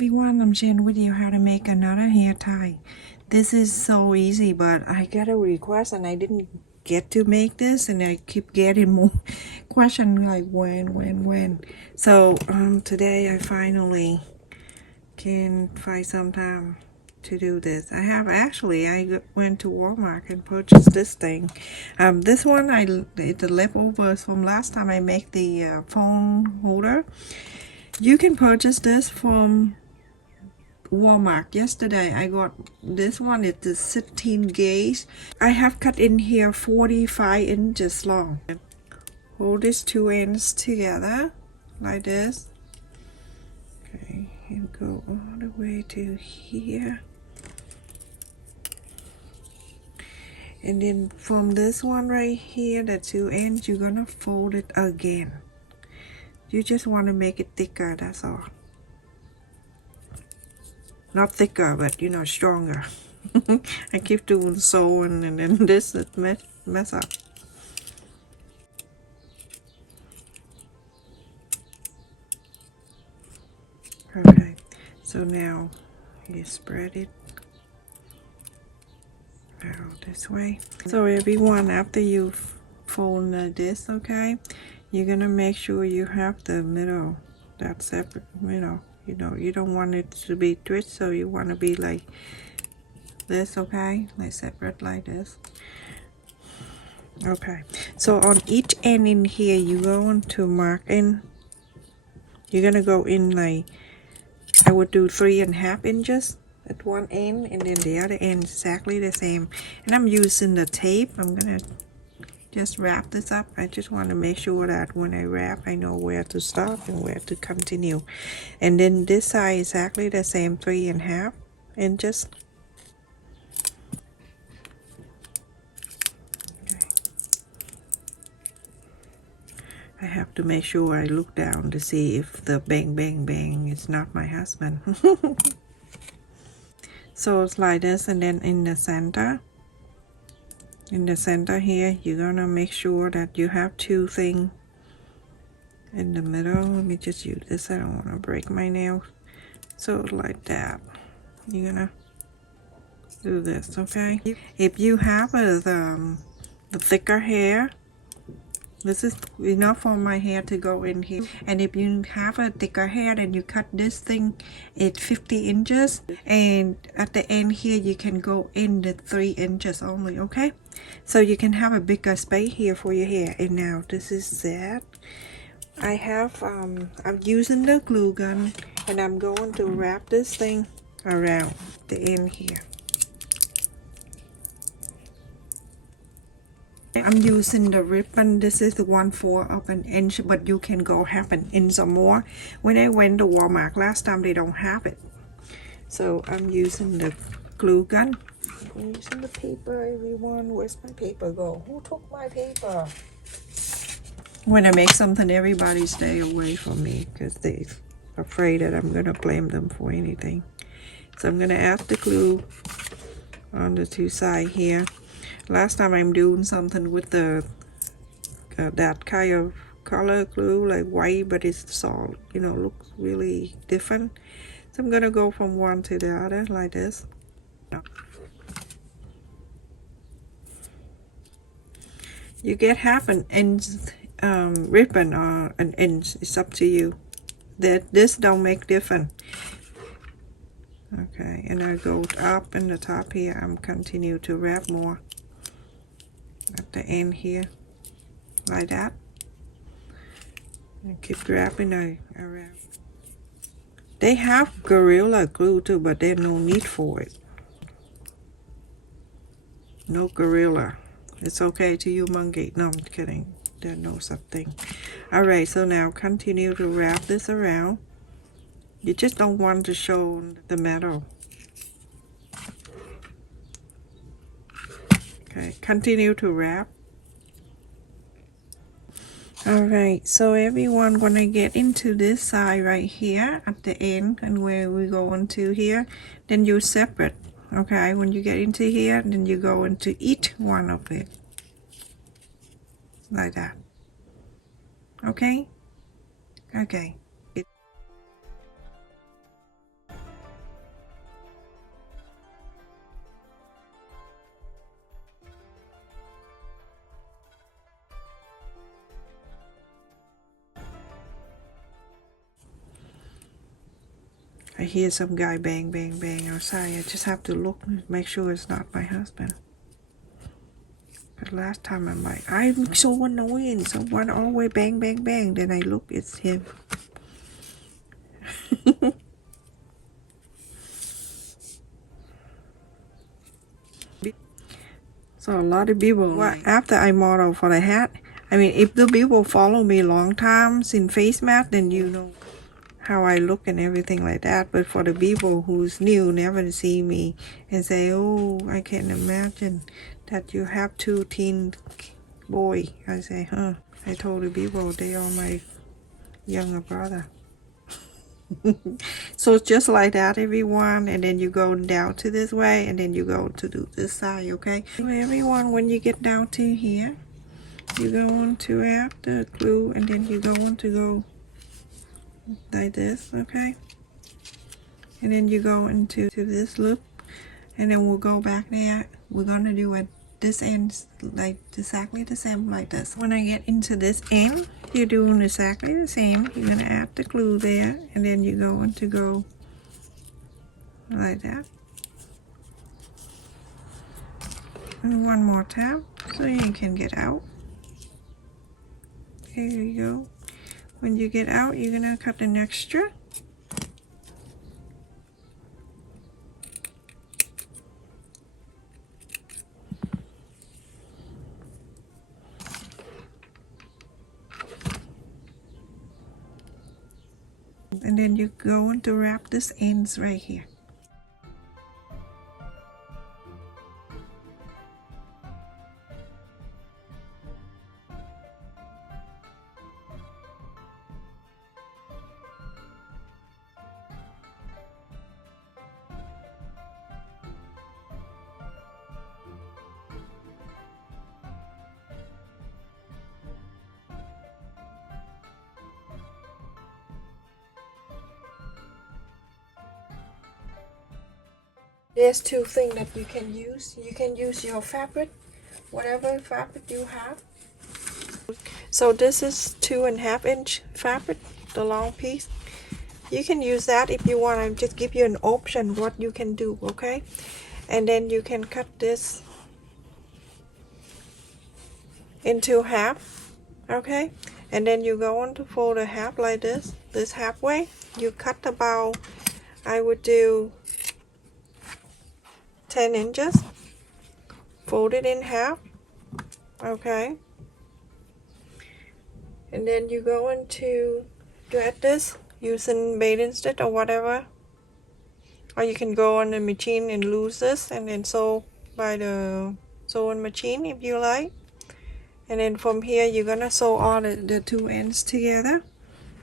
everyone, I'm sharing with you how to make another hair tie. This is so easy, but I got a request and I didn't get to make this, and I keep getting more questions like when. So today I finally can find some time to do this. I went to Walmart and purchased this thing. This one it's the leftovers from last time I make the phone holder. You can purchase this from Walmart. Yesterday I got this one. It's the 16 gauge. I have cut in here 45 inches long. Hold these two ends together like this. Okay, and go all the way to here. And then from this one right here, the two ends, you're gonna fold it again. You just want to make it thicker, that's all. Not thicker, but you know, stronger. I keep doing so, and then this mess up. Okay, so now you spread it out this way. So everyone, after you fold this, okay, you're gonna make sure you have the middle that's separate. You know, you don't want it to be twist, so you want to be like this, okay, like separate like this. Okay, so on each end in here, you're going to mark in. You're gonna go in like, I would do 3.5 inches at one end, and then the other end exactly the same. And I'm using the tape. I'm gonna just wrap this up. I just want to make sure that when I wrap, I know where to stop and where to continue. And then this side exactly the same, 3.5 inches. Okay. I have to make sure I look down to see if the bang bang bang is not my husband. So it's like this, and then in the center here, you're gonna make sure that you have two things in the middle. Let me just use this, I don't want to break my nails. So like that, you're gonna do this, okay? If you have the thicker hair, this is enough for my hair to go in here. And if you have a thicker hair, then you cut this thing at 50 inches. And at the end here, you can go in the 3 inches only, okay? So you can have a bigger space here for your hair. And now this is that. I have, I'm using the glue gun, and I'm going to wrap this thing around the end here. I'm using the ribbon. This is the 1/4 of an inch, but you can go 1/2 inch or more. When I went to Walmart last time, they don't have it. So I'm using the glue gun. I'm using the paper, everyone. Where's my paper go? Who took my paper? When I make something, everybody stay away from me because they're afraid that I'm gonna blame them for anything. So I'm gonna add the glue on the two sides here. Last time I'm doing something with the that kind of color glue, like white, but it's all, you know, looks really different. So I'm gonna go from one to the other like this. You get 1/2 inch ribbon or an inch, it's up to you. This don't make difference. Okay, and I go up in the top here. I'm continue to wrap more at the end here like that, and keep wrapping around. They have Gorilla Glue too, but there's no need for it. No Gorilla. It's okay to use monkey. No, I'm kidding. There's no such thing. Alright, so now continue to wrap this around. You just don't want to show the metal. Okay, continue to wrap. Alright, so everyone gonna get into this side right here at the end, and where we go into here, then you separate. Okay, when you get into here, then you go into each one of it like that. Okay. I hear some guy bang, bang, bang outside. I just have to look, make sure it's not my husband. But last time I'm like, I'm so annoying. Someone always bang, bang, bang. Then I look, it's him. So a lot of people, after I model for the hat, I mean, if the people follow me long times in face mask, then you know how I look and everything like that. But for the people who's new, never see me and say, oh, I can imagine that you have 2 teen boy. I say, huh. I told the people they are my younger brother. So it's just like that, everyone, and then you go down to this way, and then you go to do this side, okay? So everyone, when you get down to here, you go on to add the glue, and then you go on to go like this, okay? And then you go into this loop, and then we'll go back there. We're gonna do it this end like exactly the same like this. When I get into this end, you're doing exactly the same. You're gonna add the glue there, and then you're going to go like that. And one more time so you can get out. Here you go. When you get out, you're gonna cut an extra. And then you're going to wrap this ends right here. There's 2 things that you can use. You can use your fabric, whatever fabric you have. So this is 2.5 inch fabric, the long piece. You can use that if you want. I just give you an option what you can do, okay? And then you can cut this into half, okay? And then you go on to fold a half like this halfway. You cut about, I would do 10 inches, fold it in half, okay? And then you go into thread this using bathing stitch or whatever, or you can go on the machine and lose this and then sew by the sewing machine if you like. And then from here you're gonna sew all the 2 ends together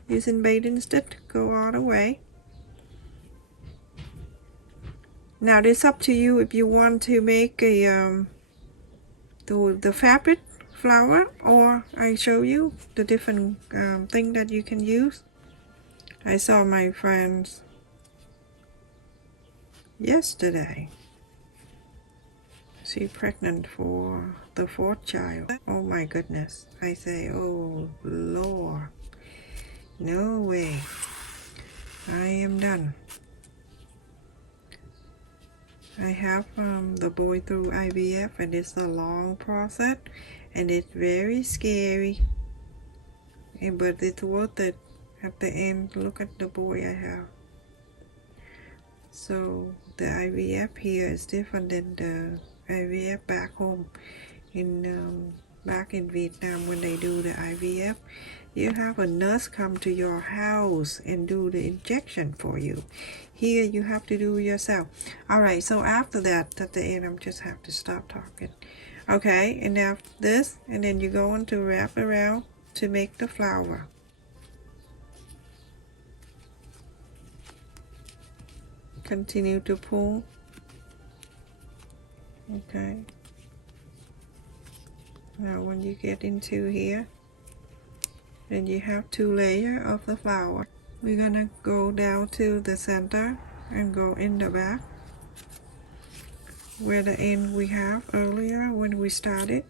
using bathing stitch, go all the way. Now it's up to you if you want to make a the fabric flower, or I show you the different thing that you can use. I saw my friends yesterday. She's pregnant for the 4th child. Oh my goodness. I say, oh Lord, no way. I am done. I have the boy through IVF, and it's a long process and it's very scary, but it's worth it at the end. Look at the boy I have. So the IVF here is different than the IVF back home in back in Vietnam. When they do the IVF, you have a nurse come to your house and do the injection for you. Here you have to do yourself. Alright, so after that, at the end, I'm just have to stop talking. Okay, and after this, and then you go on to wrap around to make the flower. Continue to pull. Okay. Now when you get into here, then you have 2 layers of the flower. We're gonna go down to the center and go in the back where the end we have earlier when we started,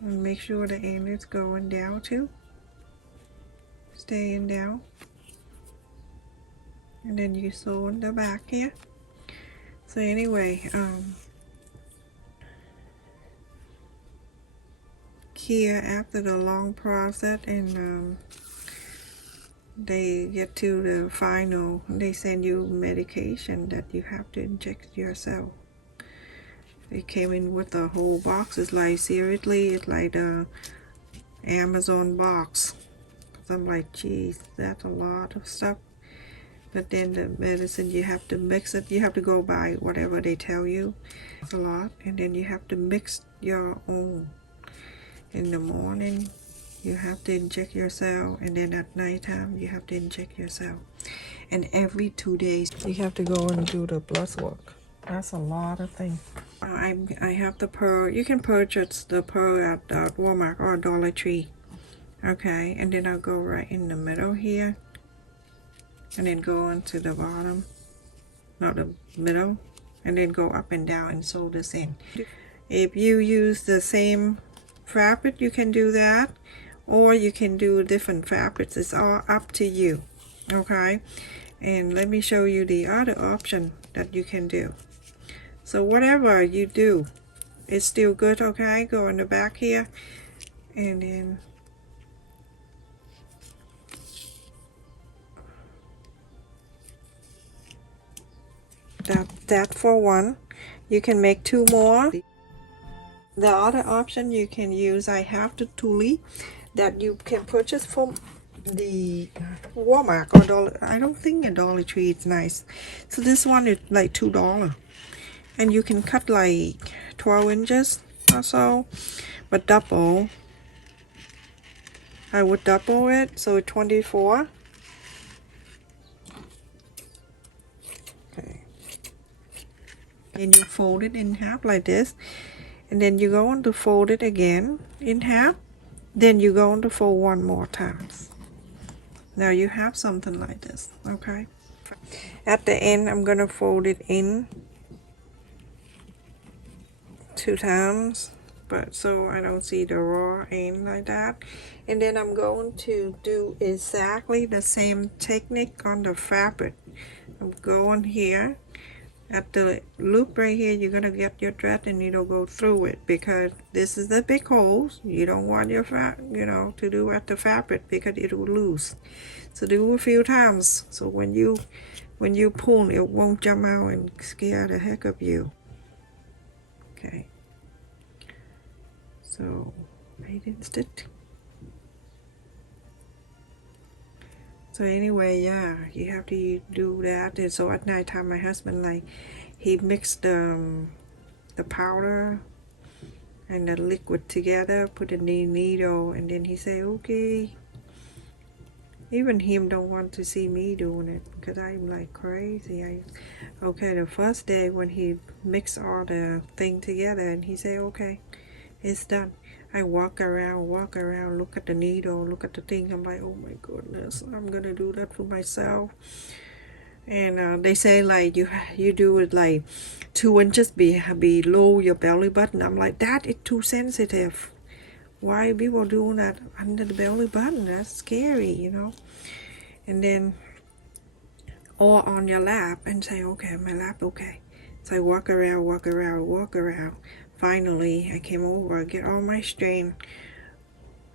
and make sure the end is going down too, staying down. and then you sew on the back here. So anyway, here after the long process, and they get to the final, they send you medication that you have to inject yourself. It came in with a whole box. It's like, seriously, it's like the Amazon box. So I'm like, geez, that's a lot of stuff. But then the medicine, you have to mix it. You have to go by whatever they tell you. It's a lot. And then you have to mix your own. In the morning, you have to inject yourself. And then at nighttime, you have to inject yourself. And every 2 days, you have to go and do the blood work. That's a lot of things. I have the pearl. You can purchase the pearl at Walmart or Dollar Tree. Okay, and then I'll go right in the middle here. And then go into the bottom, not the middle, and then go up and down and sew this in. If you use the same fabric, you can do that, or you can do different fabrics. It's all up to you. Okay, and let me show you the other option that you can do. So whatever you do, it's still good. Okay, go in the back here, and then that for one. You can make 2 more. The other option you can use, I have the tulle that you can purchase from the Walmart or Dollar. I don't think a Dollar Tree is nice. So this one is like $2, and you can cut like 12 inches or so, but double. I would double it, so 24. And you fold it in half like this, and then you go on to fold it again in half, then you go on to fold one more time. Now you have something like this. Okay, at the end I'm gonna fold it in 2 times, but so I don't see the raw end like that. And then I'm going to do exactly the same technique on the fabric. I'm going here at the loop right here. You're gonna get your thread and it'll go through it, because this is the big holes. You don't want your to do at the fabric, because it will lose. So do a few times, so when you pull, it won't jump out and scare the heck of you. Okay, so I didn't stitch. So anyway, yeah, you have to do that. And so at night time, my husband, like, he mixed the powder and the liquid together, put in the needle, and then he said, okay. Even him don't want to see me doing it, because I'm like crazy. Okay, the first day when he mixed all the thing together, and he said, okay, it's done. I walk around, look at the needle, look at the thing. I'm like, oh my goodness, I'm gonna do that for myself. And they say, like, you do it like 2 inches below your belly button. I'm like, that is too sensitive. Why people doing that under the belly button? That's scary, And then, or on your lap, and say, okay, my lap, okay. So I walk around. Finally, I came over, get all my strength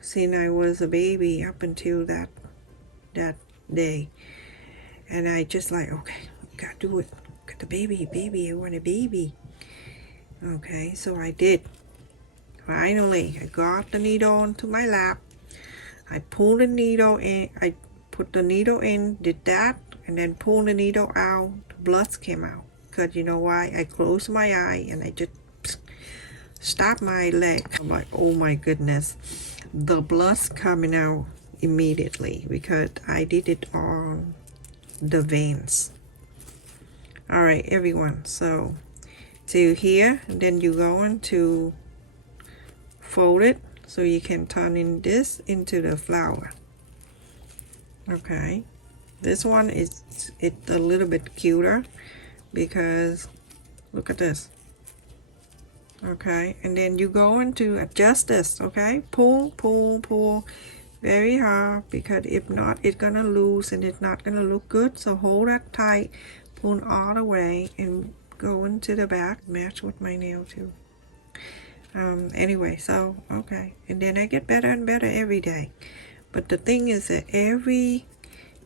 since I was a baby up until that day. And I just like, okay, gotta do it. Got the baby, I want a baby. Okay, so I did. Finally, I got the needle onto my lap. I pulled the needle in, I put the needle in, did that, and then pulled the needle out. The blood came out. Because you know why? I closed my eye and I just stopped my leg. I'm like, oh my goodness. The blood's coming out immediately, because I did it on the veins. Alright, everyone. So, to here, and then you go into fold it so you can turn in this into the flower. Okay, this one it's a little bit cuter, because look at this. Okay, and then you go into adjust this. Okay, pull, very hard, because if not, it's gonna lose and it's not gonna look good. So hold that tight, pull all the way, and go into the back. Match with my nail too. Anyway, so okay, and then I get better and better every day. But the thing is that every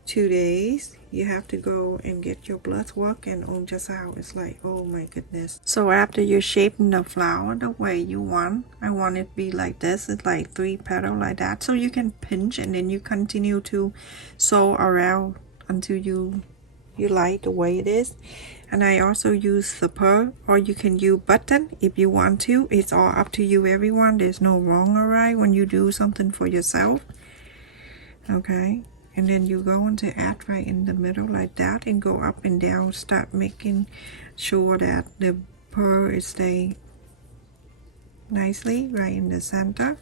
2 days you have to go and get your blood work, and on just how it's like, oh my goodness. So after you're shaping the flower the way you want, I want it to be like this. It's like 3 petals like that, so you can pinch and then you continue to sew around until you like the way it is. And I also use the pearl, or you can use button if you want to. It's all up to you, everyone. There's no wrong or right when you do something for yourself. Okay, and then you go into add right in the middle like that, and go up and down. Start making sure that the pearl is staying nicely right in the center.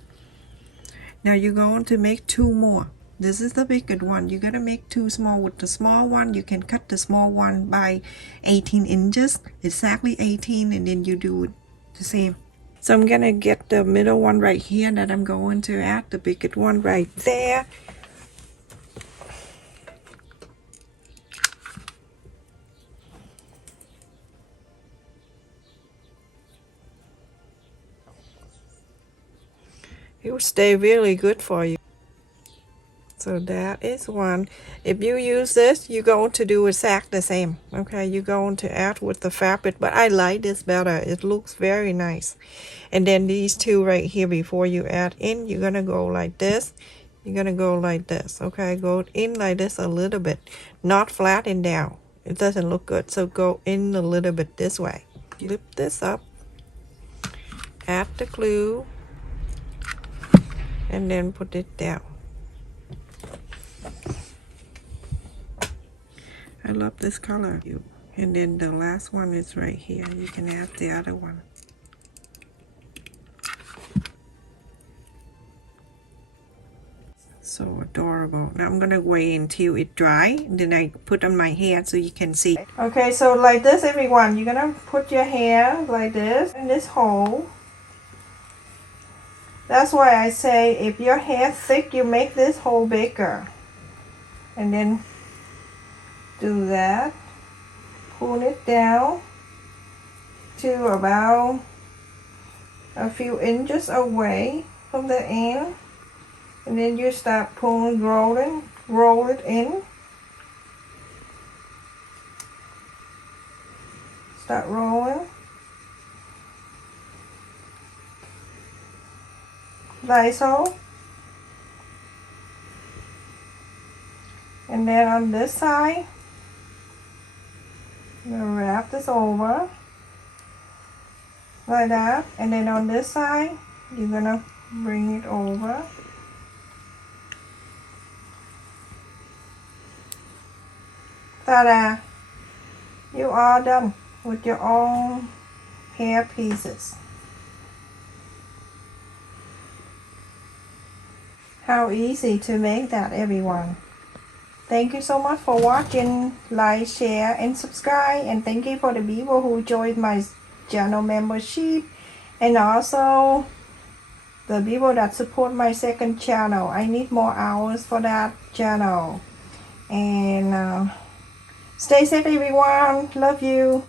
Now you're going to make 2 more. This is the bigger one. You're gonna make 2 small. With the small one, you can cut the small one by 18 inches, exactly 18, and then you do it the same. So I'm gonna get the middle one right here that I'm going to add, the bigger one right there. It will stay really good for you. So that is one. If you use this, you're going to do exactly the same. Okay, you're going to add with the fabric, but I like this better. It looks very nice. And then these 2 right here, before you add in, you're gonna go like this. You're gonna go like this. Okay, go in like this a little bit, not flat and down. It doesn't look good. So go in a little bit this way. Lift this up, add the glue, and then put it down. I love this color. And then the last one is right here. You can add the other one. So adorable. Now I'm gonna wait until it dry, then I put on my hair so you can see. Okay, so like this, everyone, you're gonna put your hair like this in this hole. That's why I say if your hair thick, you make this hole bigger. And then do that. Pull it down to about a few inches away from the end. And then you start pulling, roll it in. Start rolling. Like so. And then on this side, I'm gonna wrap this over like that. And then on this side, you're gonna bring it over. Ta-da! You are done with your own hair pieces. How easy to make that, everyone. Thank you so much for watching. Like, share, and subscribe. And thank you for the people who joined my channel membership. And also the people that support my second channel. I need more hours for that channel. And stay safe, everyone. Love you.